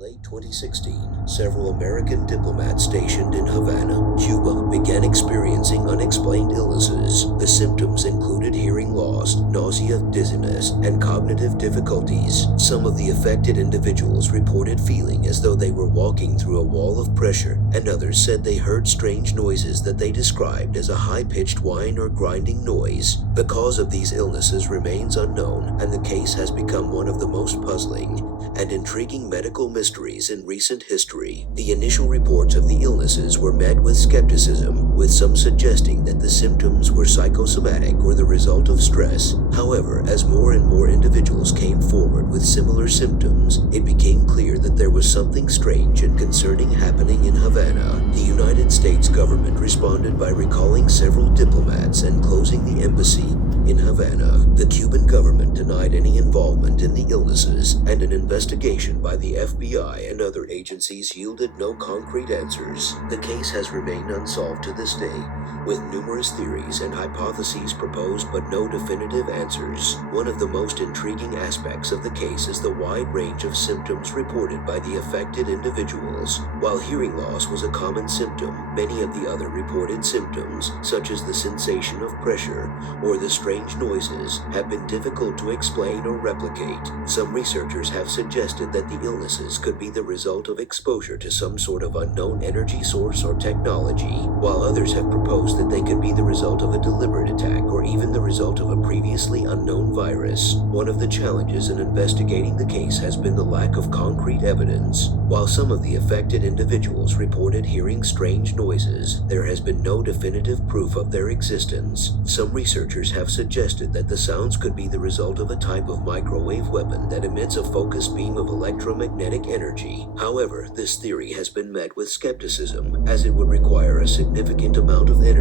late 2016, several American diplomats stationed in Havana, Cuba, began experiencing unexplained illnesses. The symptoms included hearing loss, nausea, dizziness, and cognitive difficulties. Some of the affected individuals reported feeling as though they were walking through a wall of pressure, and others said they heard strange noises that they described as a high-pitched whine or grinding noise. The cause of these illnesses remains unknown, and the case has become one of the most puzzling and intriguing medical mysteries in recent history. The initial reports of the illnesses were met with skepticism, with some suggesting that the symptoms were psychosomatic or the result of stress. However, as more and more individuals came forward with similar symptoms, it became clear that there was something strange and concerning happening in Havana. The United States government responded by recalling several diplomats and closing the embassy in Havana. The Cuban government denied any involvement in the illnesses, and an investigation by the FBI and other agencies yielded no concrete answers. The case has remained unsolved to this day, with numerous theories and hypotheses proposed but no definitive answers. One of the most intriguing aspects of the case is the wide range of symptoms reported by the affected individuals. While hearing loss was a common symptom, many of the other reported symptoms, such as the sensation of pressure or the strange noises, have been difficult to explain or replicate. Some researchers have suggested that the illnesses could be the result of exposure to some sort of unknown energy source or technology, while others have proposed that they could be the result of a deliberate attack or even the result of a previously unknown virus. One of the challenges in investigating the case has been the lack of concrete evidence. While some of the affected individuals reported hearing strange noises, there has been no definitive proof of their existence. Some researchers have suggested that the sounds could be the result of a type of microwave weapon that emits a focused beam of electromagnetic energy. However, this theory has been met with skepticism, as it would require a significant amount of energy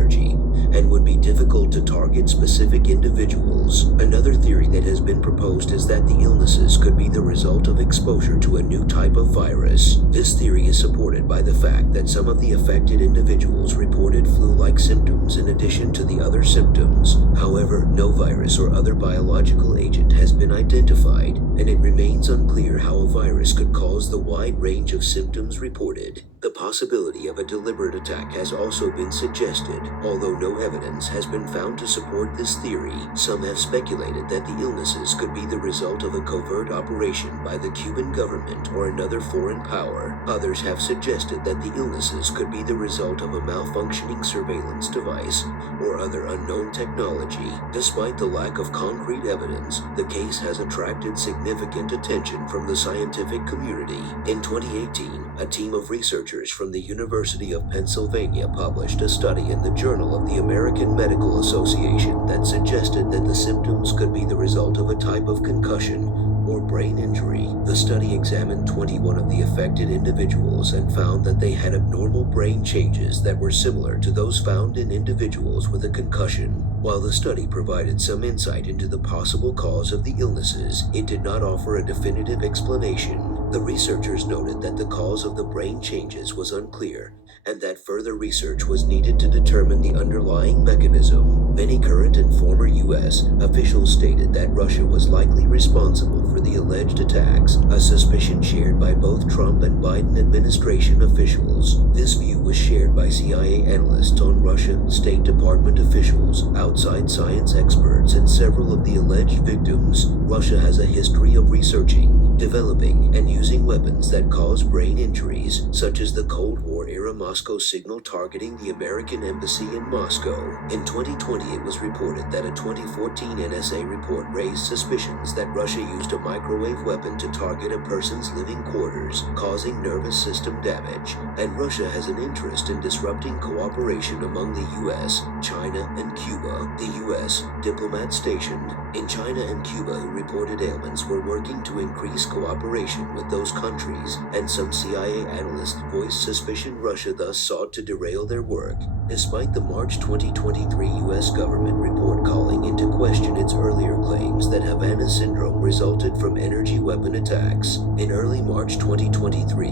and would be difficult to target specific individuals. Another theory that has been proposed is that the illnesses could be the result of exposure to a new type of virus. This theory is supported by the fact that some of the affected individuals reported flu-like symptoms in addition to the other symptoms. However, no virus or other biological agent has been identified, and it remains unclear how a virus could cause the wide range of symptoms reported. The possibility of a deliberate attack has also been suggested. Although no evidence has been found to support this theory, some have speculated that the illnesses could be the result of a covert operation by the Cuban government or another foreign power. Others have suggested that the illnesses could be the result of a malfunctioning surveillance device or other unknown technology. Despite the lack of concrete evidence, the case has attracted significant attention from the scientific community. In 2018, a team of researchers from the University of Pennsylvania published a study in the Journal of the American Medical Association that suggested that the symptoms could be the result of a type of concussion or brain injury. The study examined 21 of the affected individuals and found that they had abnormal brain changes that were similar to those found in individuals with a concussion. While the study provided some insight into the possible cause of the illnesses, it did not offer a definitive explanation. The researchers noted that the cause of the brain changes was unclear, and that further research was needed to determine the underlying mechanism. Many current and former US officials stated that Russia was likely responsible for the alleged attacks, a suspicion shared by both Trump and Biden administration officials. This view was shared by CIA analysts on Russia, State Department officials, outside science experts, and several of the alleged victims. Russia has a history of researching, developing, and using weapons that cause brain injuries, such as the Cold War-era Moscow signal targeting the American embassy in Moscow. In 2020, it was reported that a 2014 NSA report raised suspicions that Russia used a microwave weapon to target a person's living quarters, causing nervous system damage. And Russia has an interest in disrupting cooperation among the US, China, and Cuba. The US diplomats stationed in China and Cuba who reported ailments were working to increase cooperation with those countries, and some CIA analysts voiced suspicion Russia thus sought to derail their work. Despite the March 2023 US government report calling into question its earlier claims that Havana Syndrome resulted from energy weapon attacks, in early March 2023,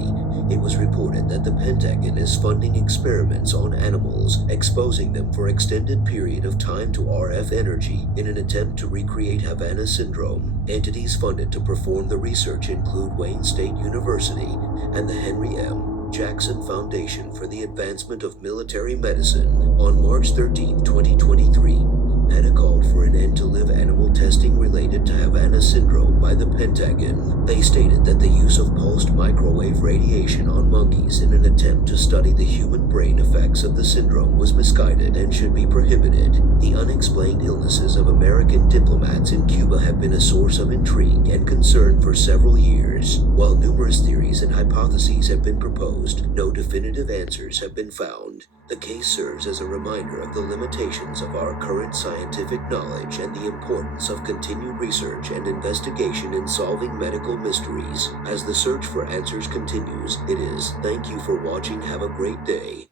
it was reported that the Pentagon is funding experiments on animals, exposing them for extended period of time to RF energy in an attempt to recreate Havana Syndrome. Entities funded to perform the research include Wayne State University and the Henry M. Jackson Foundation for the Advancement of Military Medicine on March 13, 2023. ANA called for an end to live animal testing related to Havana Syndrome by the Pentagon. They stated that the use of pulsed microwave radiation on monkeys in an attempt to study the human brain effects of the syndrome was misguided and should be prohibited. The unexplained illnesses of American diplomats in Cuba have been a source of intrigue and concern for several years. While numerous theories and hypotheses have been proposed, no definitive answers have been found. The case serves as a reminder of the limitations of our current scientific knowledge and the importance of continued research and investigation in solving medical mysteries. As the search for answers continues, thank you for watching. Have a great day.